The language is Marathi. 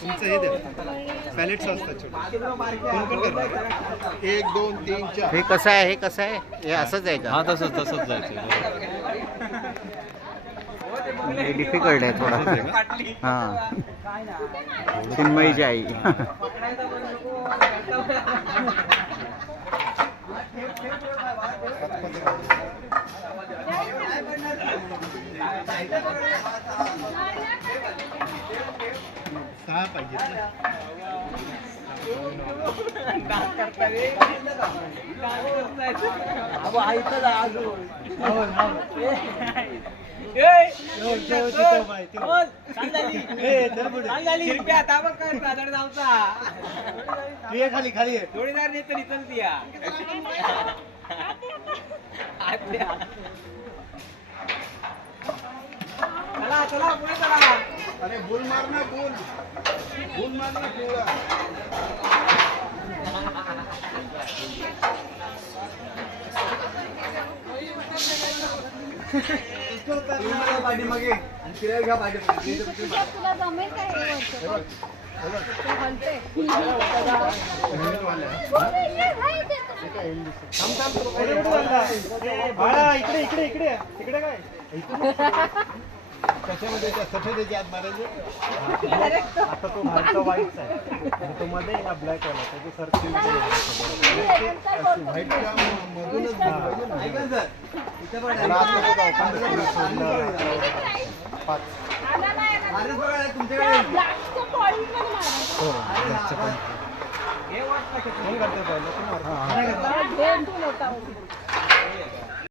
तुमचं हे द्या पॅलेट्स असतात छोटे कोण पण करणार 1 2 3 4 हे कसं आहे, हे कसं आहे, हे असंच आहे का? हा तसंच जायचं. हे डिफिकल्ट आहे थोडं. हां चिन्मयीची आई. सहा पाहिजेत ना. खाली खाली जोडीदार नेते निचलती या चला चला पुढे चला. अरे बुल मारना बुल मारना पिवळा. पाठीमागे आणि फिरायला घ्या पाठीमागे. तुला जमेल का हे वर्ष? ते हलते. इकडे इकडे इकडे काय त्याच्यामध्ये त्या सफेदच्या आत मारायचे. आता तो मागचा व्हाईट आहे आणि तो मध्ये हा ब्लॅक वाला त्याची सर्किल व्हाईटच्या मधूनच पाहिजे ना. तुमच्याकडे